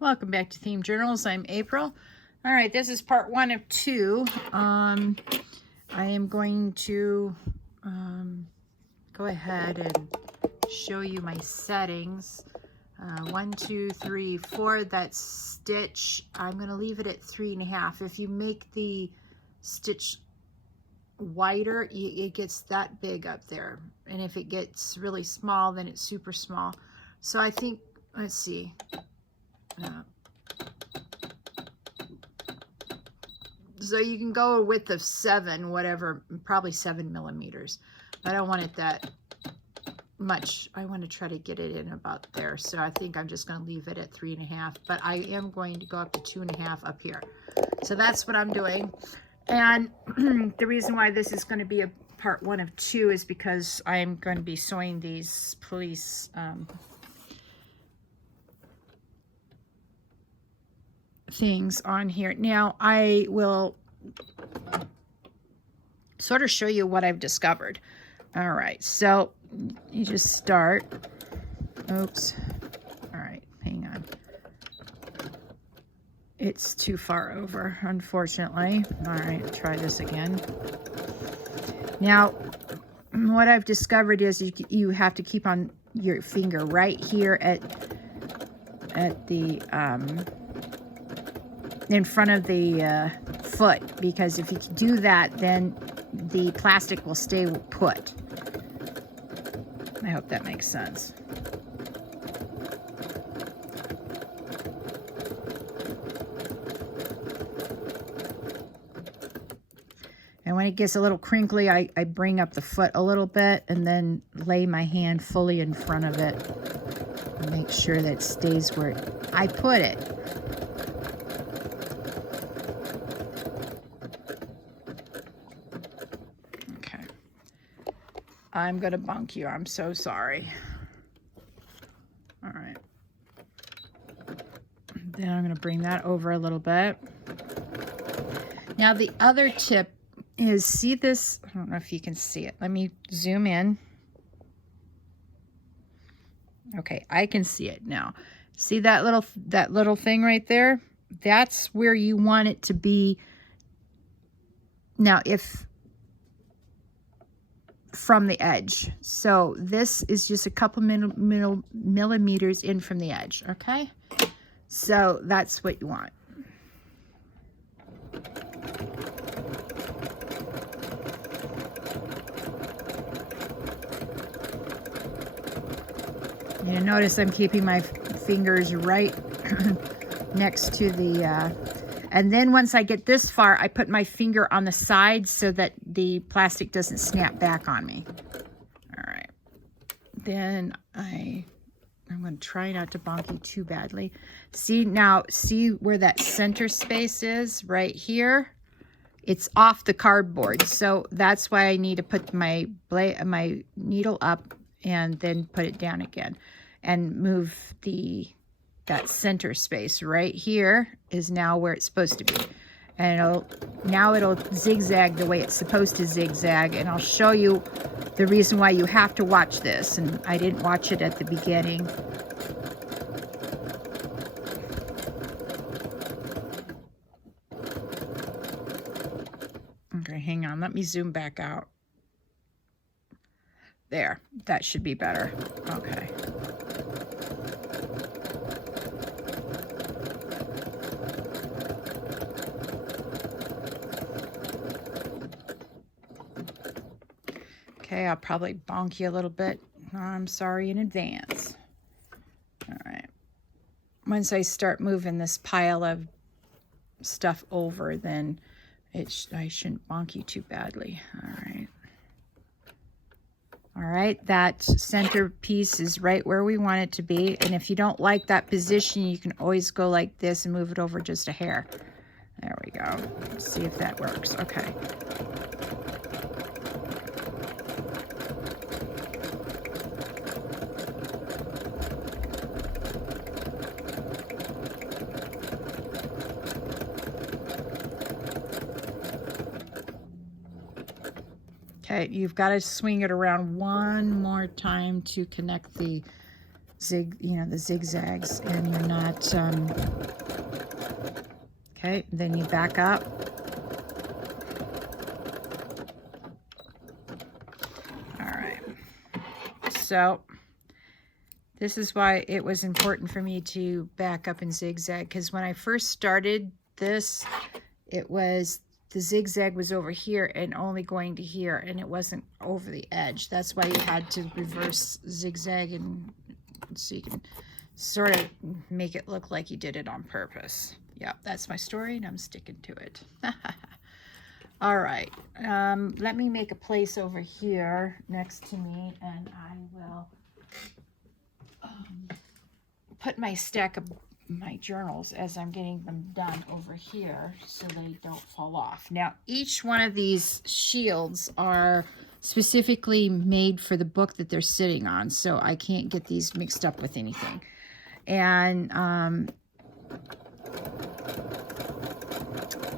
Welcome back to Themed Journals. I'm April. All right, this is part 1 of 2. I am going to go ahead and show you my settings. 1, 2, 3, 4. That stitch, I'm going to leave it at 3.5. If you make the stitch wider, it gets that big up there. And if it gets really small, then it's super small. So I think, let's see. So you can go a width of 7, whatever, probably 7 millimeters. I don't want it that much. I want to try to get it in about there. So I think I'm just going to leave it at 3.5, but I am going to go up to 2.5 up here. So that's what I'm doing. And the reason why this is going to be a part 1 of 2 is because I'm going to be sewing these police things on here. Now I will sort of show you what I've discovered. All right, so you just start. Oops. All right, hang on. It's too far over, unfortunately. All right, try this again. Now, what I've discovered is you have to keep on your finger right here at the in front of the foot, because if you do that, then the plastic will stay put. I hope that makes sense. And when it gets a little crinkly, I bring up the foot a little bit and then lay my hand fully in front of it and make sure that it stays where I put it. Okay. I'm going to bunk you. I'm so sorry. All right. Then I'm going to bring that over a little bit. Now the other tip is, see this? I don't know if you can see it. Let me zoom in. Okay, I can see it now. See that little thing right there? That's where you want it to be. Now, if from the edge. So this is just a couple millimeters in from the edge, okay? So that's what you want. You notice I'm keeping my fingers right next to the, and then once I get this far, I put my finger on the side so that the plastic doesn't snap back on me. All right. Then I'm going to try not to bonk you too badly. See now, see where that center space is right here? It's off the cardboard. So that's why I need to put my needle up and then put it down again and move that center space right here is now where it's supposed to be. And now it'll zigzag the way it's supposed to zigzag. And I'll show you the reason why you have to watch this. And I didn't watch it at the beginning. Okay, hang on. Let me zoom back out. There, that should be better. Okay. Okay, I'll probably bonk you a little bit. I'm sorry in advance. All right. Once I start moving this pile of stuff over, then I shouldn't bonk you too badly. All right. All right, that center piece is right where we want it to be. And if you don't like that position, you can always go like this and move it over just a hair. There we go. Let's see if that works. Okay. Okay, you've got to swing it around one more time to connect the the zigzags, and you're not, okay, then you back up. All right, so this is why it was important for me to back up and zigzag, because when I first started this, it was, the zigzag was over here and only going to here, and it wasn't over the edge. That's why you had to reverse zigzag, and so you can sort of make it look like you did it on purpose. Yeah, that's my story, and I'm sticking to it. All right, let me make a place over here next to me, and I will put my stack of my journals as I'm getting them done over here so they don't fall off. Now, each one of these shields are specifically made for the book that they're sitting on, so I can't get these mixed up with anything. And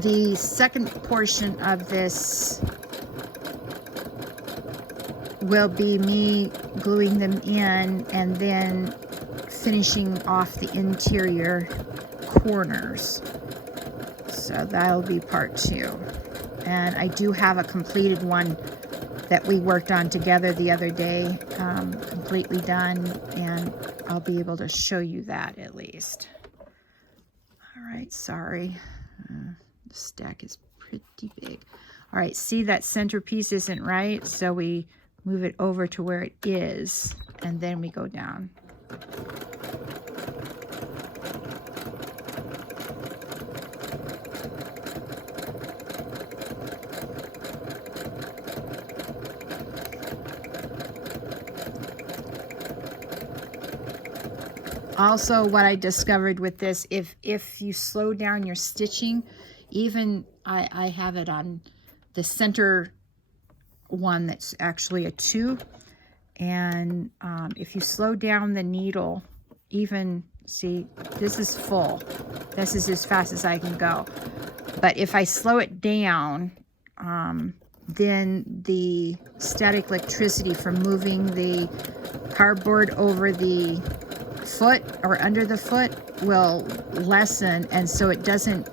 the second portion of this will be me gluing them in and then finishing off the interior corners. So that'll be part 2. And I do have a completed one that we worked on together the other day, completely done, and I'll be able to show you that at least. All right, sorry. The stack is pretty big. All right, see that centerpiece isn't right, so we move it over to where it is, and then we go down. Also, what I discovered with this, if you slow down your stitching, even I have it on the center one that's actually a 2, and if you slow down the needle, even, see, this is full. This is as fast as I can go. But if I slow it down, then the static electricity from moving the cardboard over the foot or under the foot will lessen, and so it doesn't,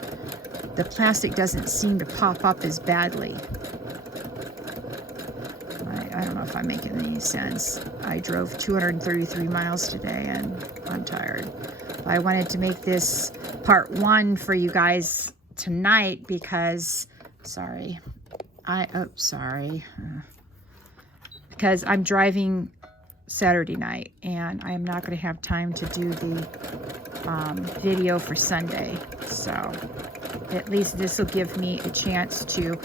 the plastic doesn't seem to pop up as badly. I don't know if I'm making any sense. I drove 233 miles today and I'm tired. I wanted to make this part 1 for you guys tonight because, because I'm driving Saturday night and I am not going to have time to do the video for Sunday. So at least this will give me a chance to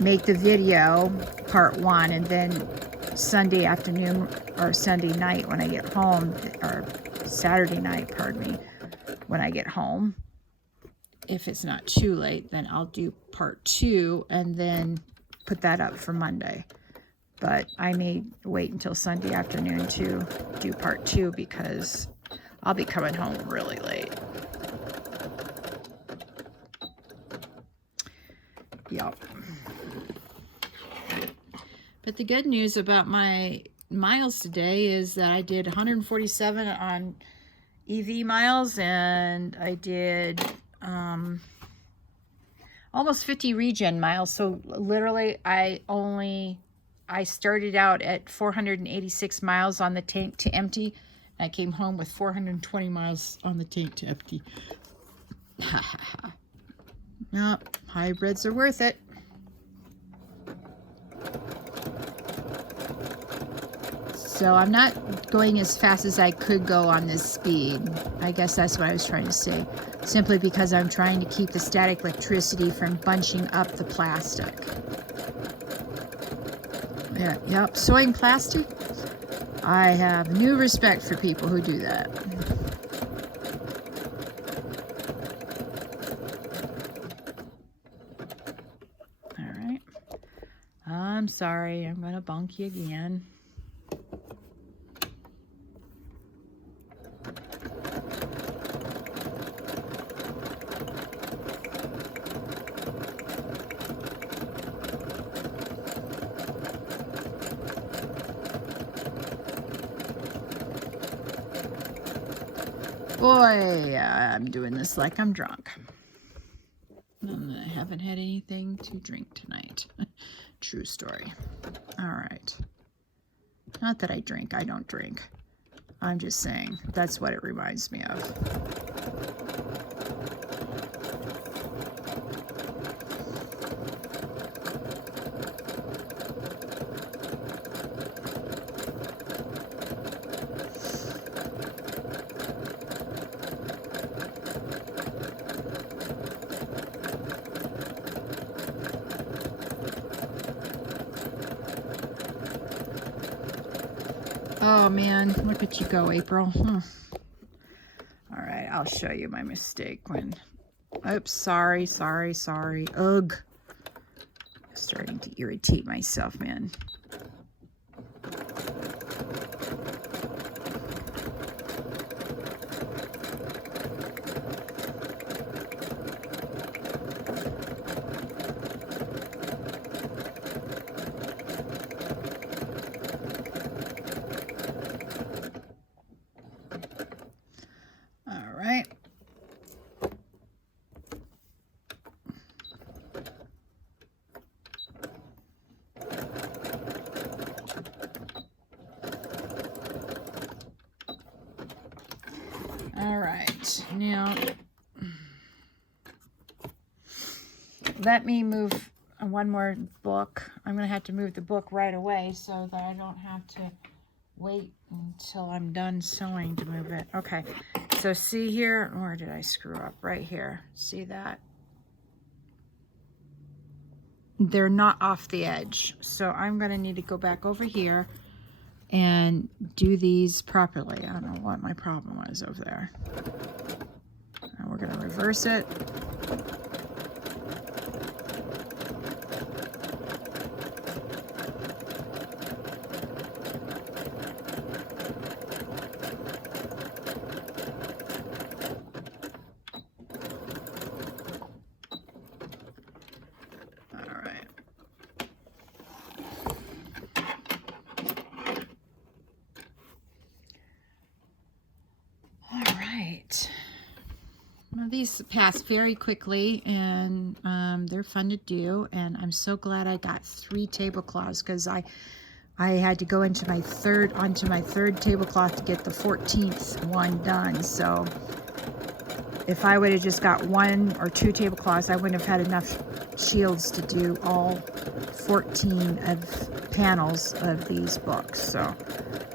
make the video part 1, and then Sunday afternoon or Sunday night when I get home, or Saturday night, pardon me, when I get home, if it's not too late, then I'll do part 2 and then put that up for Monday. But I may wait until Sunday afternoon to do part 2 because I'll be coming home really late. Yep. But the good news about my miles today is that I did 147 on EV miles, and I did almost 50 regen miles. So literally I started out at 486 miles on the tank to empty. I came home with 420 miles on the tank to empty. No, hybrids are worth it. So I'm not going as fast as I could go on this speed. I guess that's what I was trying to say. Simply because I'm trying to keep the static electricity from bunching up the plastic. Yeah, yep, sewing plastic. I have new respect for people who do that. All right. I'm sorry, I'm gonna bonk you again. Boy, I'm doing this like I'm drunk. And I haven't had anything to drink tonight. True story. All right. Not that I drink. I don't drink. I'm just saying that's what it reminds me of. Oh man, look at you go, April. All right, I'll show you my mistake when... Oops, sorry. Ugh. Starting to irritate myself, man. All right, now let me move one more book. I'm going to have to move the book right away so that I don't have to wait until I'm done sewing to move it. Okay, so see here, or did I screw up? Right here, see that? They're not off the edge, so I'm going to need to go back over here and do these properly. I don't know what my problem was over there. And we're going to reverse it. Well, these pass very quickly, and they're fun to do, and I'm so glad I got 3 tablecloths because I had to go onto my third tablecloth to get the 14th one done. So if I would have just got 1 or 2 tablecloths, I wouldn't have had enough shields to do all 14 of panels of these books. So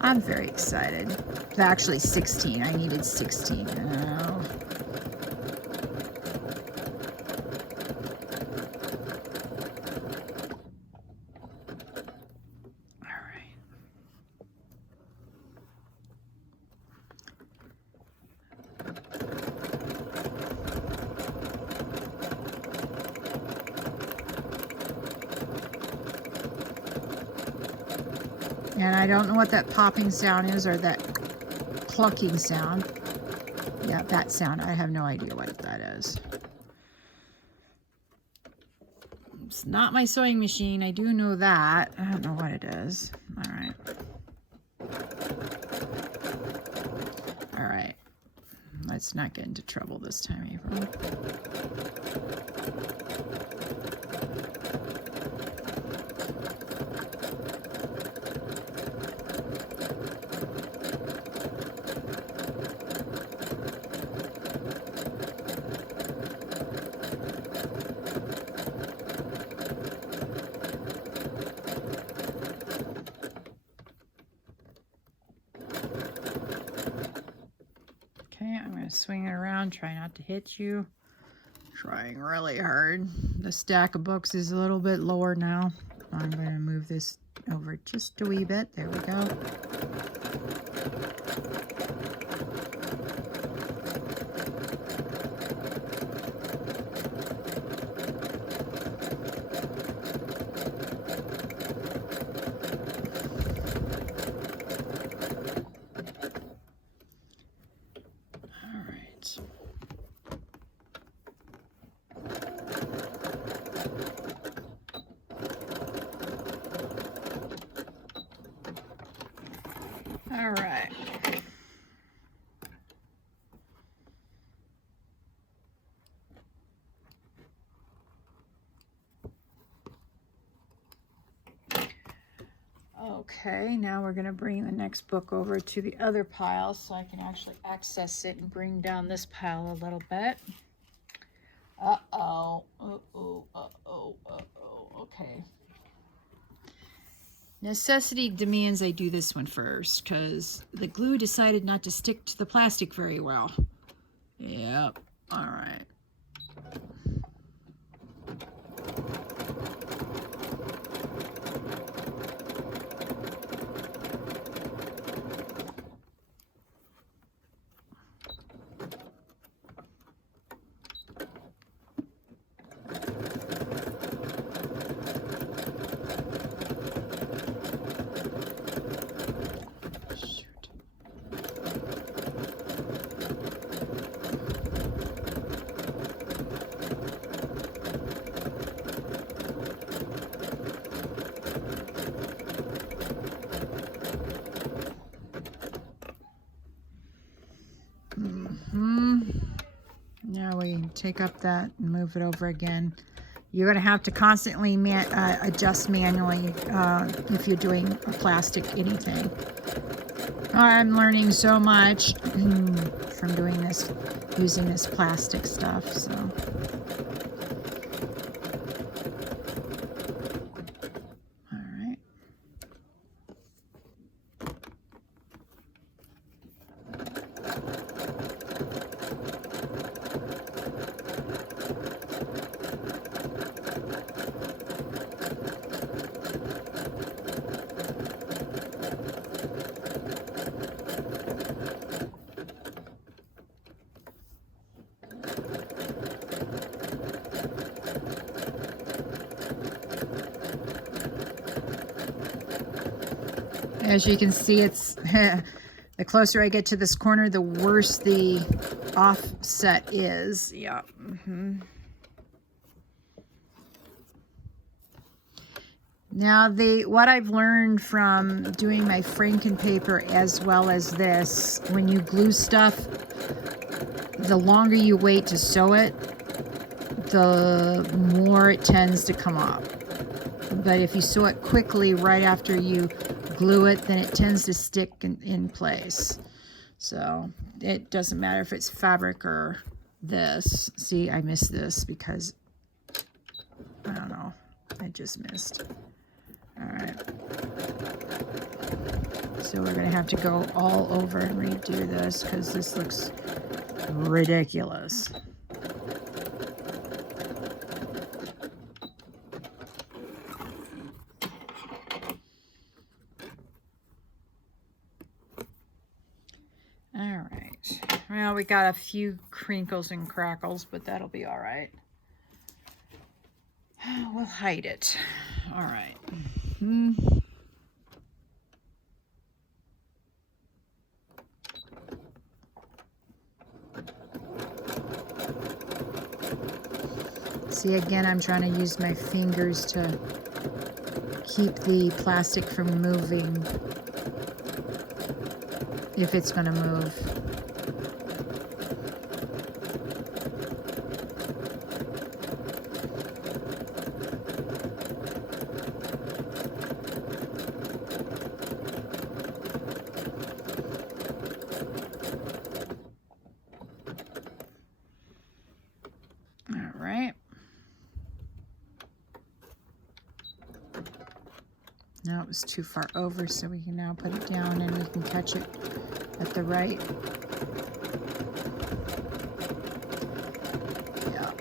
I'm very excited. Actually 16. I needed 16. Oh. And I don't know what that popping sound is or that clunking sound. Yeah, that sound. I have no idea what that is. It's not my sewing machine. I do know that. I don't know what it is. All right. All right. Let's not get into trouble this time, April. Swing it around, try not to hit you. Trying really hard. The stack of books is a little bit lower now. I'm going to move this over just a wee bit. There we go. All right. Okay, now we're going to bring the next book over to the other pile so I can actually access it and bring down this pile a little bit. Uh-oh, uh-oh, uh-oh, uh-oh, okay. Necessity demands I do this one first because the glue decided not to stick to the plastic very well. Yep, all right. Now we take up that and move it over again. You're going to have to constantly adjust manually if you're doing a plastic anything. I'm learning so much from doing this, using this plastic stuff. So. As you can see, it's the closer I get to this corner, the worse the offset is. Yeah. Now, what I've learned from doing my Franken paper as well as this, when you glue stuff, the longer you wait to sew it, the more it tends to come off. But if you sew it quickly right after you glue it, then it tends to stick in place. So it doesn't matter if it's fabric or this. See, I missed this because, I don't know, I just missed. All right. So we're going to have to go all over and redo this because this looks ridiculous. All right. Well, we got a few crinkles and crackles, but that'll be all right. We'll hide it. All right. See, again, I'm trying to use my fingers to keep the plastic from moving if it's going to move. All right. Now it was too far over, so we can now put it down and we can catch it at the right. Yeah.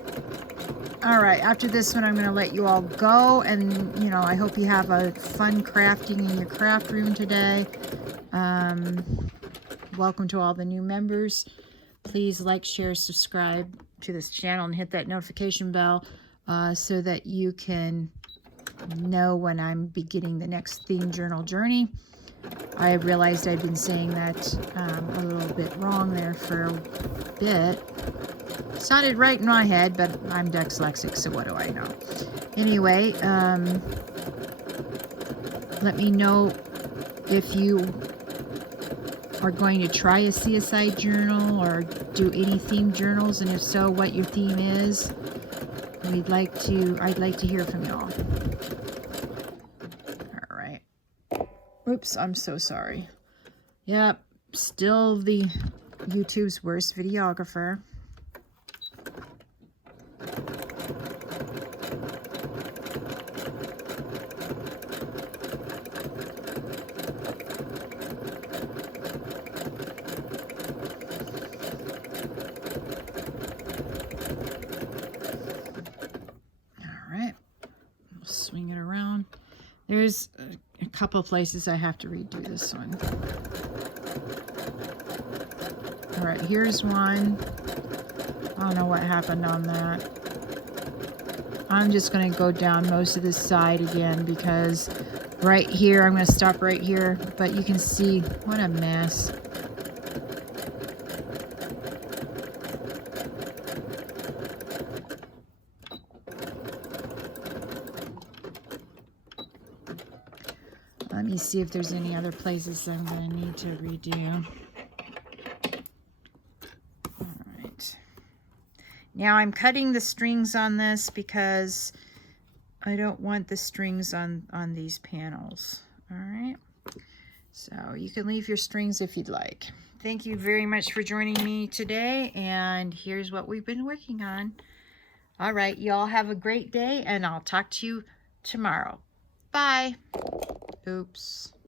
All right, after this one, I'm going to let you all go. And, you know, I hope you have a fun crafting in your craft room today. Welcome to all the new members. Please like, share, subscribe to this channel and hit that notification bell so that you can know when I'm beginning the next theme journal journey. I realized I'd been saying that a little bit wrong there for a bit. Sounded right in my head, but I'm dyslexic, so what do I know? Anyway, let me know if you are going to try a CSI journal or do any theme journals, and if so, what your theme is. I'd like to hear from y'all. All right. Oops, I'm so sorry. Yep, still the YouTube's worst videographer. Swing it around. There's a couple places I have to redo this one. All right, here's one. I don't know what happened on that. I'm just going to go down most of this side again because right here, I'm going to stop right here, but you can see what a mess. Let me see if there's any other places I'm going to need to redo. All right. Now I'm cutting the strings on this because I don't want the strings on these panels. All right. So you can leave your strings if you'd like. Thank you very much for joining me today. And here's what we've been working on. All right. Y'all have a great day and I'll talk to you tomorrow. Bye. Oops.